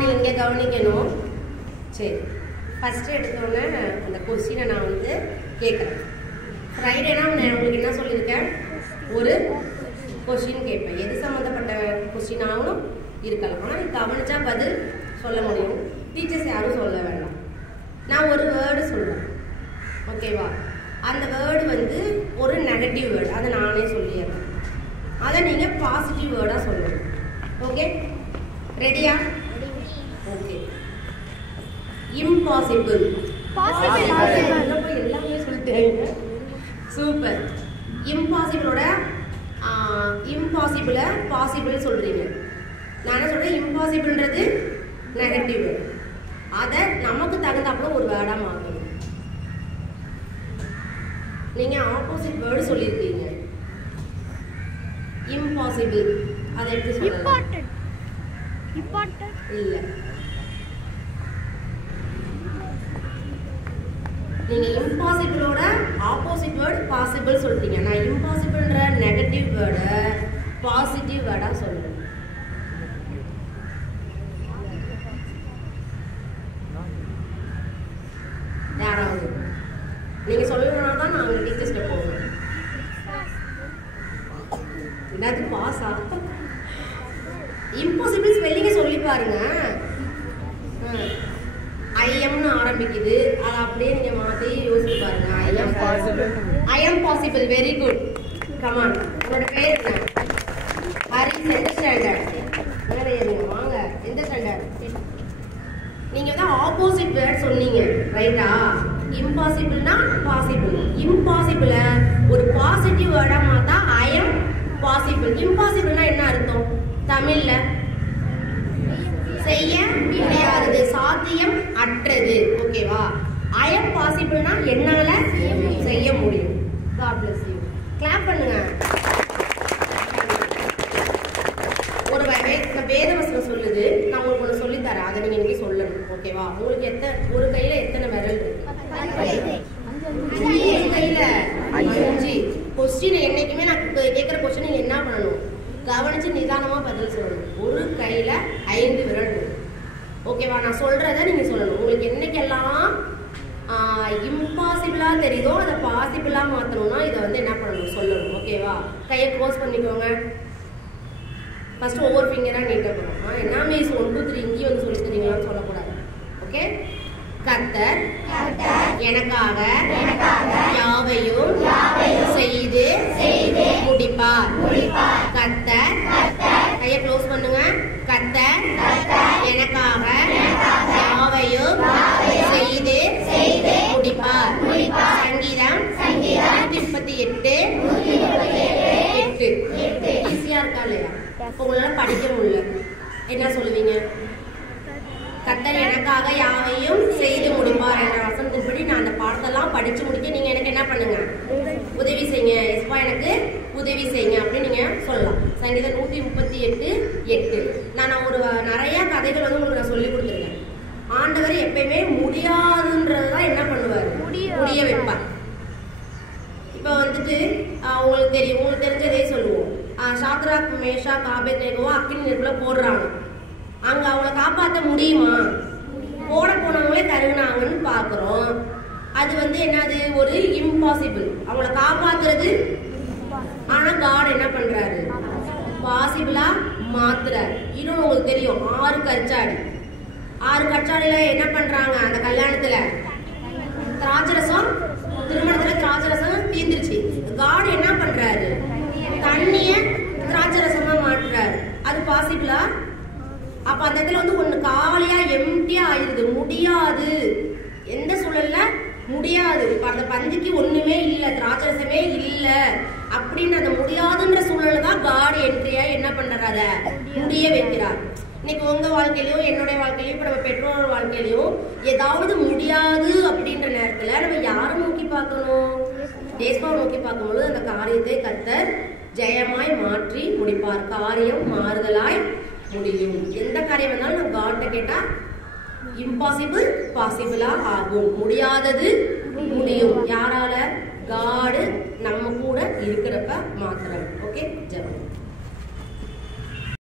நீங்க இங்க கவனிக்கணும். சரி, ஃபர்ஸ்ட் எடுத்தோன்னே அந்த கொஸ்டினை நான் வந்து கேட்குறேன். ஃப்ரைடேனா உங்களுக்கு என்ன சொல்லியிருக்கேன், ஒரு கொஸ்டின் கேட்பேன். எது சம்மந்தப்பட்ட கொஸ்டினாகவும் இருக்கலாம். ஆனால் இது கவனிச்சா பதில் சொல்ல முடியும். டீச்சர்ஸ் யாரும் சொல்ல வேண்டாம். நான் ஒரு வேர்டு சொல்லுவேன், ஓகேவா? அந்த வேர்டு வந்து ஒரு நெகட்டிவ் வேர்டு, அதை நானே சொல்லிடுறேன். அதை நீங்கள் பாசிட்டிவ் வேர்டாக சொல்லணும். ஓகே, ரெடியா? ஓகே. இம்பாசிபிள். எல்லாமே சொல்லிட்டேங்க. சூப்பர். இம்பாசிபிளோட இம்பாசிபிளை பாசிபிள் சொல்றீங்க. நான் என்ன சொல்றேன், இம்பாசிபிள்ன்றது நெகட்டிவ் வேர்டு. அதை நமக்கு தகுந்தாப்புல ஒரு வேர்டா மாற்றணும். நீங்க ஆப்போசிட் வேர்டு சொல்லியிருக்கீங்க, இம்பாசிபிள். அதை எப்படி சொல்லலாம்? இல்ல, நீங்க இம்பாசிபிளோட ஆப்போசிட் வேர்டு பாசிபிள் சொல்றீங்க. நான் இம்பாசிபிள்ன்ற நெகட்டிவ் வேர்டை பாசிட்டிவ் வேர்டா சொல்றேன். யாராவது நீங்க சொல்லணும்னா தான் நான் உங்க டீச்சர்ஸ்ட போவேன். என்னது பாஸா? இம்பாசிபிள் ஸ்பெல்லிங்க சொல்லி பாருங்க. ஐஎம்னு ஆரம்பிக்குது, அதை அப்படியே நீங்க மாத்தி யோசிச்சு பாருங்க. I am possible. Very good. Come on. உங்களோட பேர் என்ன? ஹரி. எந்த ஸ்டாண்டர்ட்? மேல ஏறுங்க, வாங்க. எந்த ஸ்டாண்டர்ட்? நீங்க வந்து ஆப்போசிட் வேர்ட் சொன்னீங்க, ரைட்டா? இம்பாசிபிள்னா பாசிபிள். இம்பாசிபிள ஒரு பாசிட்டிவ் வேர்டா மாத்தா ஐ எம் பாசிபிள். இம்பாசிபிள்னா என்ன அர்த்தம் தமிழ்ல? செய்ய முடியாதது, சாத்தியம் அற்றது. ஓகேவா? ஐ எம் பாசிபிள்னா என்னால செய்ய முடியும். God bless you. கிளாப் பண்ணுங்க. ஒரு வேதவசனம் சொல்லுது, நான் உங்களுக்கு ஒன்று சொல்லி தரேன், அதை நீங்க இன்னைக்கு சொல்லணும். ஓகேவா? உங்களுக்கு ஒரு கையில எத்தனை விரல் இருக்கு? கையில 5. கொஸ்டின் என்னைக்குமே நான் கேட்கிற கொஸ்டின் என்ன பண்ணணும், கவனிச்சு நிதானமா பதில் சொல்லணும். ஒரு கையில 5 விரல் இருக்கு. ஓகேவா? நான் சொல்றத நீங்க சொல்லணும். உங்களுக்கு என்னைக்கெல்லாம் இம்பாசிபிளா தெரியுதோ அதை பாசிபிளா மாத்தணும்னா இதை வந்து என்ன பண்ணணும், சொல்லணும். ஓகேவா? கையை க்ளோஸ் பண்ணிக்கோங்க. ஃபர்ஸ்ட் ஒவ்வொரு ஃபிங்கரா நீட்ட போறோம். என்ன மீன்ஸ் 1 2 3 இங்கே வந்து சொல்லி தரீங்களான்னு சொல்லக்கூடாது. ஓகே? கர்த்தர் எனக்காக யாவையும் செய்து முடிப்பார். கர்த்தர், கையை க்ளோஸ் பண்ணுங்க. கர்த்தர் எனக்காக யாவையும் செய்து முடிப்பார். சங்கீதம் 138 8. ஈஸியா இருக்கா இல்லையா? உங்களால படிக்க முடியல, என்ன சொல்லுவீங்க? கர்த்தர் எனக்காக யாவையும் செய்து முடிப்பார் என்ற வசனத்தின்படி நான் அந்த பாடத்தெல்லாம் படிச்சு முடிக்க நீங்க எனக்கு என்ன பண்ணுங்க, உதவி செய்யுங்க. எஸ்பா எனக்கு உதவி செய்யுங்க அப்படின்னு நீங்க சொல்லலாம். சங்கீதம் 138 8. நான் நிறைய கதைகள் வந்து உங்களுக்கு நான் சொல்லி கொடுத்துருக்கேன். ஆண்டவர் எப்பயுமே முடியாதுன்றதுதான் என்ன பண்ணுவார், முடிய வைப்பார். இப்ப வந்துட்டு உங்களுக்கு தெரியும், உங்களுக்கு தெரிஞ்சதே சொல்லுவோம். சாத்ராக் மேஷாக் ஆபேத்நேகோவா அக்கினி நெருப்புல போடுறாங்க. அங்க அவங்களை காப்பாற்ற முடியுமா? போட போனவங்களே கருகுனாங்கன்னு பாக்குறோம். அது வந்து என்னது, ஒரு இம்பாசிபிள். அவங்கள காப்பாத்துறது. ஆனா காட் என்ன பண்றாரு, பாசிபிளா மாத்துறாரு. இன்னும் உங்களுக்கு தெரியும் 6 கற்சாடி. 6 கற்சாடியில என்ன பண்றாங்க, அந்த கல்யாணத்துல திராட்சரசம், திருமணத்துல திராட்சரசம் தீந்துருச்சு. காட் என்ன பண்றாரு, தண்ணிய திராட்சரசமா மாற்றுறாரு. அது பாசிபிளா? அப்ப அந்த இடத்துல வந்து ஒண்ணு காலியா எம்டியா ஆயிடுது. முடியாது, எந்த சூழல்ல முடியாது. அந்த பந்திக்கு ஒண்ணுமே இல்ல, திராட்சரசமே இல்ல அப்படின்னு அந்த முடியாதுன்ற சூழல்ல தான் காட் என்ட்ரியா என்ன பண்றாரு, முடிய வைக்கிறார். இன்னைக்கு உங்க வாழ்க்கையிலயும் என்னுடைய வாழ்க்கையிலயும் இப்ப நம்ம பெற்றோர் வாழ்க்கையிலயும் ஏதாவது முடியாது அப்படின்ற நேரத்துல நம்ம யாரை நோக்கி பார்க்கணும், தேசபாவை நோக்கி பார்க்கும்போது அந்த காரியத்தை கர்த்தர் ஜெயமாய் மாற்றி முடிப்பார். காரியம் மாறுதலாய் முடியும். எந்த காரியம் வந்தாலும் நம்ம காட்ட கேட்டா இம்பாசிபிள் பாசிபிளா ஆகும். முடியாதது முடியும். யாரால? காடு நம்ம கூட இருக்கிறப்ப மாத்திரம். ஓகே, ஜெபம்.